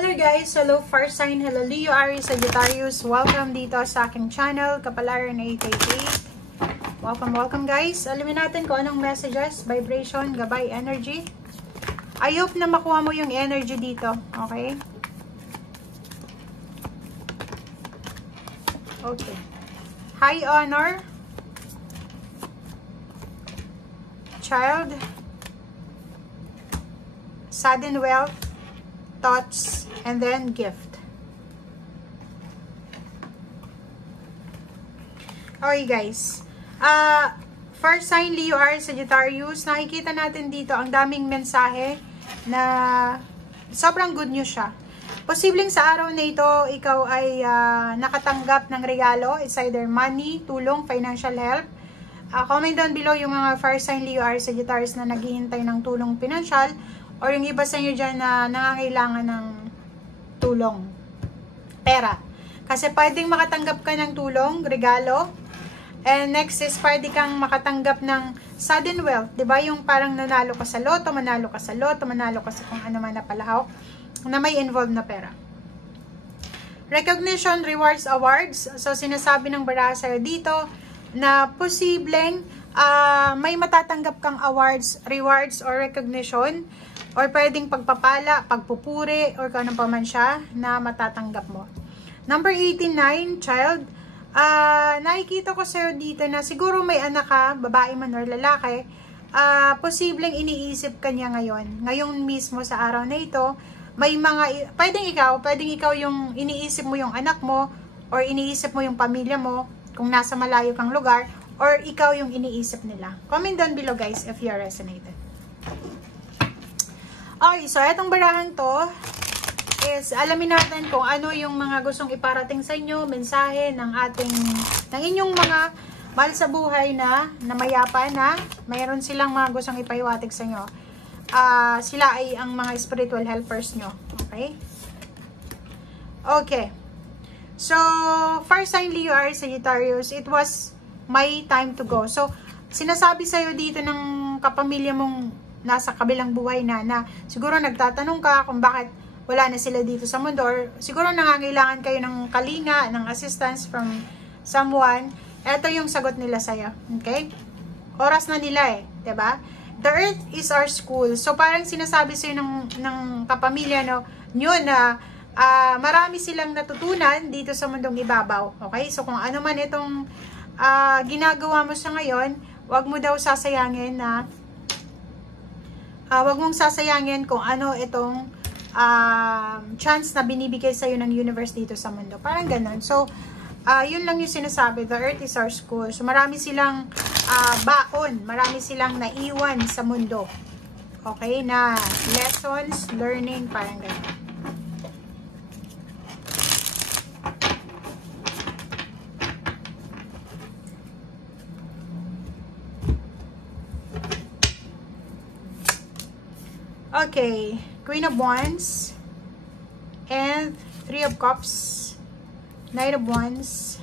Hello guys! Hello Fire Sign! Hello Leo, Aries, Sagittarius! Welcome dito sa aking channel, Kapalaran 888. Welcome guys! Alamin natin kung anong messages, vibration, gabay, energy. I hope na makuha mo yung energy dito. Okay? Okay. High honor. Child. Sudden wealth. Thoughts. And then gift. Okay guys. First sign Leo, Aries, Sagittarius. Nakikita natin dito ang daming mensahe na sobrang good news siya. Posibleng sa araw na ito, ikaw ay nakatanggap ng regalo. It's either money, tulong, financial help. Comment down below yung mga first sign Leo, Aries, Sagittarius na naghihintay ng tulong pinansyal. Or yung iba sa inyo dyan na nangangailangan ng tulong, pera. Kasi pwedeng makatanggap ka ng tulong, regalo. And next is pwede kang makatanggap ng sudden wealth. Diba? Yung parang nanalo ka sa loto, manalo ka sa loto, manalo ka sa kung ano man na palahok na may involved na pera. Recognition, rewards, awards. So sinasabi ng baraha sa'yo dito na posibleng may matatanggap kang awards, rewards, or recognition. Or pwedeng pagpapala, pagpupuri, or kung ano pa man siya na matatanggap mo. Number 89, child. Nakikita ko sa'yo dito na siguro may anak ka, babae man or lalaki. Posibleng iniisip ka niya ngayon. Ngayon mismo sa araw na ito, may mga, pwedeng ikaw yung iniisip mo yung anak mo, or iniisip mo yung pamilya mo, kung nasa malayo kang lugar, or ikaw yung iniisip nila. Comment down below guys if you are resonated. Okay, so itong barahan to is alamin natin kung ano yung mga gustong iparating sa inyo, mensahe ng inyong mga mahal sa buhay na mayapa na mayroon silang mga gustong ipahiwatig sa inyo. Sila ay ang mga spiritual helpers nyo. Okay? Okay. So, fire sign Leo, Aries, Sagittarius, it was my time to go. So, sinasabi sa'yo dito ng kapamilya mong nasa kabilang buhay na siguro nagtatanong ka kung bakit wala na sila dito sa mundo, or siguro nangangailangan kayo ng kalinga, ng assistance from someone. Ito yung sagot nila sa'yo. Okay? Oras na nila diba? The earth is our school. So parang sinasabi sa'yo ng kapamilya nyo na marami silang natutunan dito sa mundong ibabaw. Okay? So kung ano man itong ginagawa mo sa ngayon, wag mo daw sasayangin na wag mong sasayangin kung ano itong chance na binibigay sa'yo ng universe dito sa mundo. Parang ganun. So, yun lang yung sinasabi. The earth is our school. So, marami silang baon. Marami silang naiwan sa mundo. Okay? Na lessons, learning, parang ganun. Okay, Queen of Wands and Three of Cups, Knight of Wands,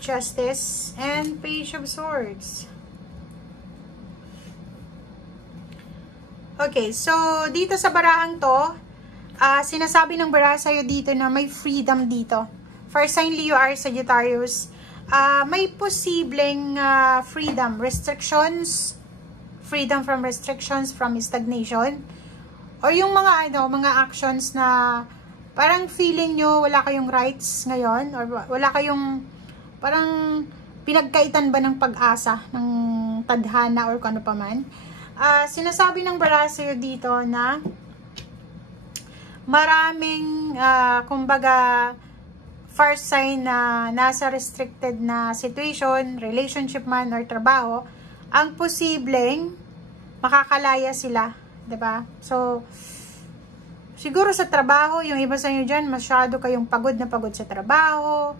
Justice, and Page of Swords. Okay, so dito sa barahang to, sinasabi ng baraha sa'yo dito na may freedom dito. First sign Leo, Aries, Sagittarius, may posibleng freedom, freedom from restrictions, from stagnation, or yung mga actions na parang feeling nyo wala kayong rights ngayon, or wala kayong parang pinagkaitan ba ng pag-asa, ng tadhana, or kung ano pa man. Sinasabi ng baraha sa'yo dito na maraming kumbaga first sign na nasa restricted na situation, relationship man or trabaho, ang posibleng makakalaya sila, 'di ba? So siguro sa trabaho, yung iba sa inyo diyan masyado kayong pagod na pagod sa trabaho.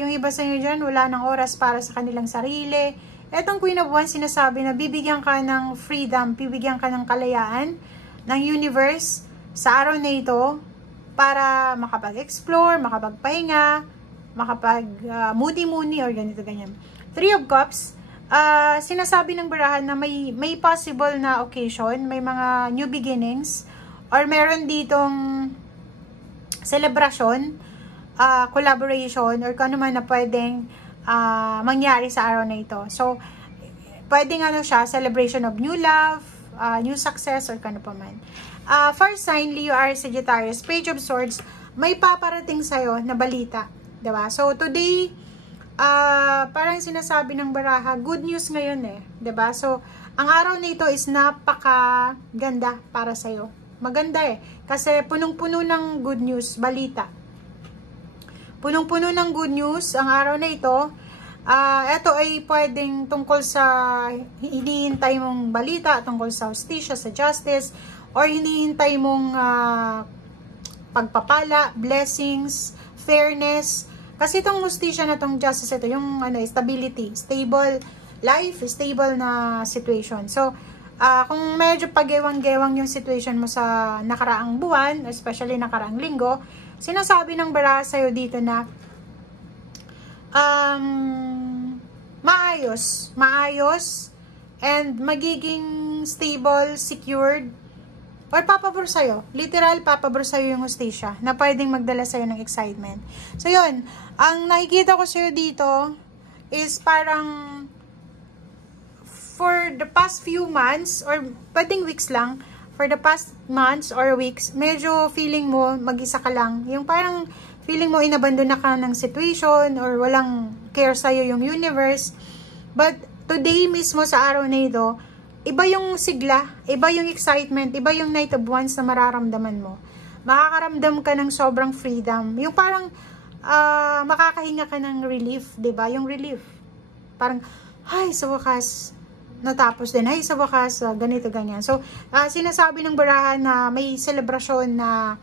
Yung iba sa inyo diyan wala nang oras para sa kanilang sarili. Etong Queen of Wands sinasabi na bibigyan ka ng freedom, bibigyan ka ng kalayaan ng universe sa araw na ito para makapag-explore, makapagpahinga, makapag-muni-muni or ganito-ganyan. Three of Cups, sinasabi ng barahan na may possible na occasion, may mga new beginnings, or meron ditong celebration, collaboration, or kung ano man na pwedeng mangyari sa araw na ito. So, pwedeng ano siya, celebration of new love, new success, or kung ano pa man. First sign, Leo, Aries, Sagittarius, Page of Swords, may paparating sa'yo na balita. Diba? So, today, parang sinasabi ng baraha, good news ngayon eh. Diba? So, ang araw na ito is napakaganda para sa'yo. Maganda eh. Kasi punong-puno ng good news, balita. Punong-puno ng good news ang araw na ito. Ito ay pwedeng tungkol sa hinihintay mong balita, tungkol sa hustisya, sa justice, or hinihintay mong pagpapala, blessings, fairness. Kasi itong hustisya na itong justice, ito yung stability, stable life, stable na situation. So, kung medyo pagewang-gewang yung situation mo sa nakaraang buwan, especially nakaraang linggo, sinasabi ng baraha sa'yo dito na maayos, and magiging stable, secured, or papabor sa'yo. Literal, papabor sa'yo yung hustisya na pwedeng magdala sa'yo ng excitement. So, yun. Ang nakikita ko sa'yo dito is parang for the past few months, or pwedeng weeks lang, for the past months or weeks, medyo feeling mo mag-isa ka lang. Yung parang feeling mo inabandon na ka ng situation or walang care sa'yo yung universe. But today mismo sa araw na ito, iba yung sigla, iba yung excitement, iba yung Knight of Wands na mararamdaman mo. Makakaramdam ka ng sobrang freedom. Yung parang makakahinga ka ng relief, 'di ba? Yung relief. Parang, ay, sa wakas, natapos din. Ay, sa wakas, ganito, ganyan. So, sinasabi ng baraha na may selebrasyon na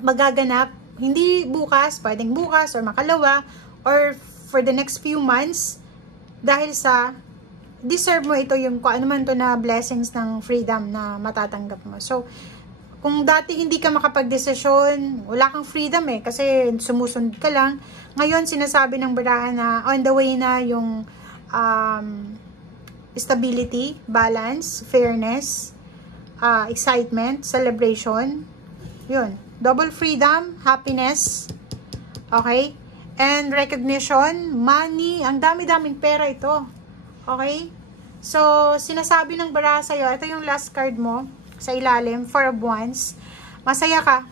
magaganap. Hindi bukas, pwedeng bukas or makalawa, or for the next few months, dahil sa deserve mo ito yung kung ano man to na blessings ng freedom na matatanggap mo. So, kung dati hindi ka makapag-desisyon, wala kang freedom eh, kasi sumusunod ka lang. Ngayon, sinasabi ng baraha na on the way na yung stability, balance, fairness, excitement, celebration. Yun. Double freedom, happiness. Okay? And recognition, money. Ang dami-daming pera ito. Okay? So, sinasabi ng baraha sa'yo, ito yung last card mo sa ilalim, Four of Wands. Masaya ka.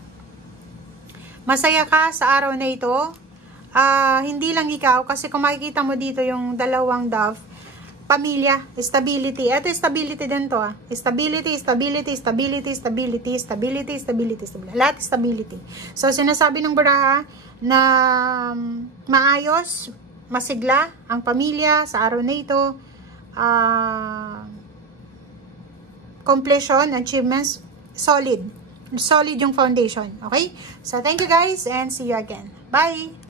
Masaya ka sa araw na ito. Hindi lang ikaw, kasi kung makikita mo dito yung dalawang dove, pamilya, stability. Ito stability din to. Stability, stability, stability, stability, stability, stability, stability. Lahat stability. So, sinasabi ng baraha na maayos, masigla ang pamilya sa araw na ito. Completion, achievements, solid. Solid yung foundation. Okay? So, thank you guys and see you again. Bye!